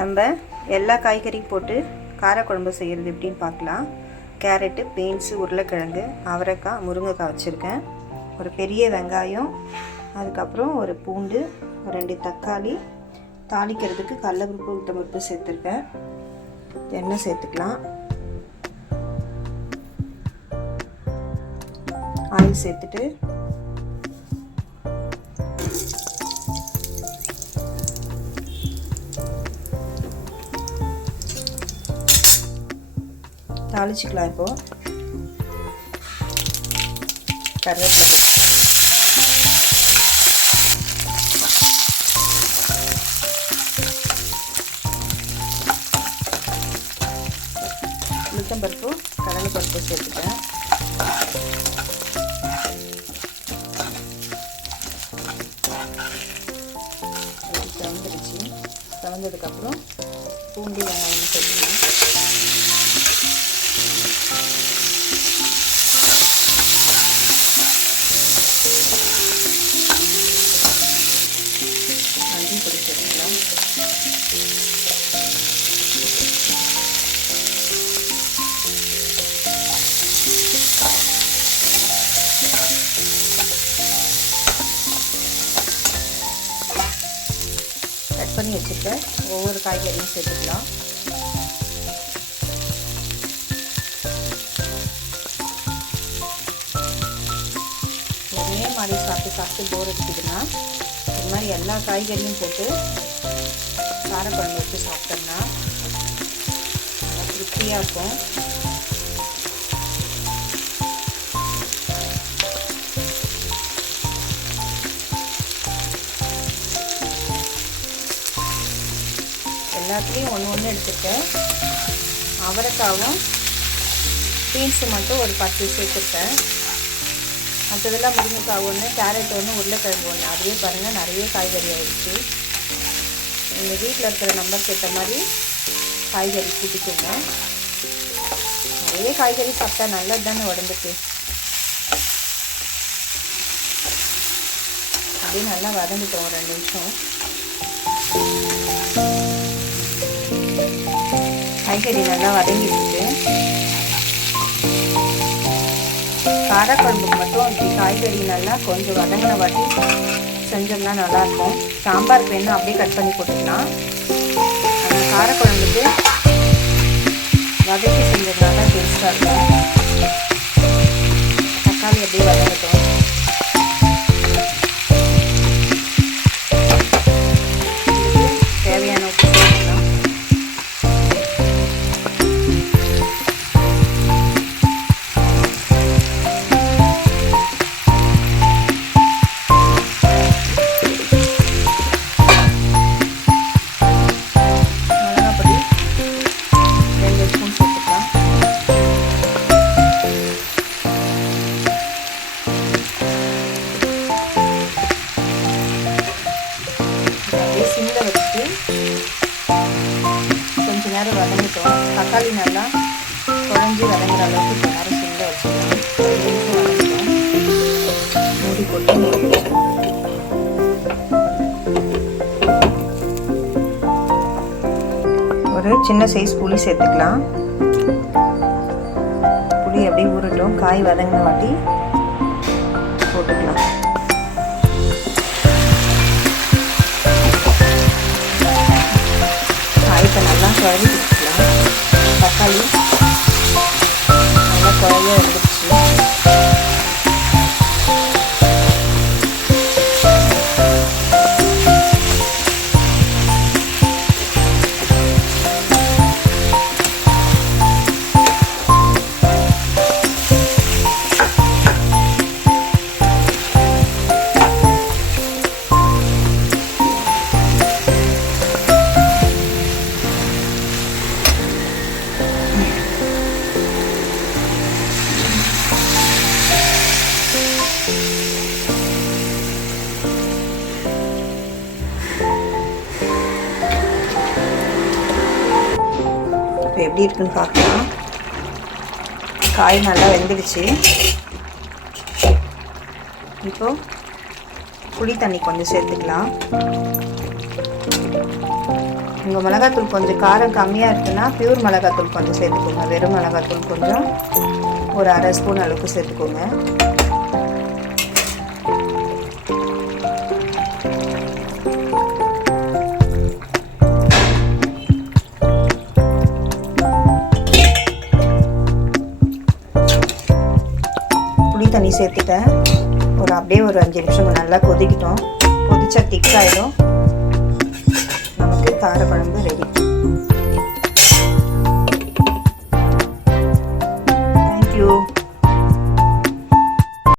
நம்ம எல்லா காய்கறியும் போட்டு காரக்குழம்பு செய்கிறது எப்படின்னு பார்க்கலாம். கேரட்டு, பீன்ஸு, உருளைக்கிழங்கு, அவரைக்காய், முருங்கைக்காய் வச்சுருக்கேன். ஒரு பெரிய வெங்காயம், அதுக்கப்புறம் ஒரு பூண்டு, 2 தக்காளி, தாளிக்கிறதுக்கு கடலைப்பருப்பு, உளுத்தம்பருப்பு சேர்த்துருக்கேன். எண்ணெய் சேர்த்துக்கலாம். ஆயில் சேர்த்துட்டு தாளிச்சிக்கலாம். இப்போது கருவேப்பிலை, உளுத்தம்பருப்பு, கடலைப்பருப்பு சேர்த்துட்டேன். செவந்ததுக்கப்புறம் பூண்டு, வெங்காயம் சேர்த்துக்கலாம். மஞ்சள் பொடி சேர்த்துக்கலாம். கட் பண்ணி வச்சுருக்க ஒவ்வொரு காய்கறியும் சேர்த்துக்கலாம். ஒரே மாதிரி சாப்பிட்டு போர் அடிக்குதுன்னா இந்த மாதிரி எல்லா காய்கறியும் போட்டு காரக்குழம்பு வச்சு சாப்பிட்டோம்னா திருப்தியாக இருக்கும். எல்லாத்துலேயும் ஒன்று எடுத்துருக்கேன். அவரைக்காவும் பீன்ஸு மட்டும் ஒரு 10 சேர்த்துருக்கேன். மற்றதெல்லாம் முருங்கைக்காய் 1, கேரட் 1, உருளைக்கிழங்கு 1. அதுவே பாருங்கள் நிறைய காய்கறி ஆகிடுச்சு. எங்கள் வீட்டில் இருக்கிற நம்பருக்கு ஏற்ற மாதிரி காய்கறி கூட்டிக்கோங்க. நிறைய காய்கறி சாப்பிட்டா நல்லது தானே உடம்புக்கு. அப்படியே நல்லா வதங்கிட்டோம் 2 நிமிஷம். காய்கறி நல்லா வதங்கிடுச்சு. காரக்குழம்புக்கு மட்டும் இப்படி காய்கறி நல்லா கொஞ்சம் வதங்கின வாட்டி செஞ்சோம்னா நல்லாயிருக்கும். சாம்பாருக்கு வேணும் அப்படியே கட் பண்ணி போட்டுக்கலாம். அந்த காரக்குழம்புக்கு வதக்கி செஞ்சதுனால டேஸ்ட்டாக இருக்கும். தக்காளி அப்படியே வதங்கட்டும். தேவையான உப்பு சேர்த்துக்கலாம். சிம்மில் வச்சுட்டு கொஞ்சம் நேரம் வதங்கிட்டோம். தக்காளி நல்லா குழஞ்சி வதங்குற அளவுக்கு கொஞ்சம் நேரம் சிம்மில் வச்சுக்கலாம். 2 நிமிஷம் வதங்கிட்டோம். மூடி போட்டு மூடி வச்சுக்கலாம். ஒரு சின்ன சைஸ் புளி சேர்த்துக்கலாம். புளி அப்படியே ஊறட்டும். காய் வதங்கின வாட்டி போட்டுக்கலாம். காய்க்கு நல்லா குழம்பு வச்சுக்கலாம். தக்காளி நல்லா குழந்தையாக வந்துடுச்சு. இப்போ எப்படி இருக்குன்னு பார்க்கலாம். காய் நல்லா வெந்துடுச்சு. இப்போது புளி தண்ணி கொஞ்சம் சேர்த்துக்கலாம். உங்கள் மிளகாத்தூள் கொஞ்சம் காரம் கம்மியாக இருக்குன்னா பியூர் மிளகாத்தூள் கொஞ்சம் சேர்த்துக்கோங்க. வெறும் மிளகாத்தூள் கொஞ்சம் ஒரு அரை ஸ்பூன் அளவுக்கு சேர்த்துக்கோங்க. புளி தண்ணி சேர்த்துட்டேன். அப்படியே ஒரு 5 நிமிஷம் நல்லா கொதிக்கிட்டோம். கொதிச்சா திக்காயிடும். நமக்கு காரக்குழம்பு ரெடி.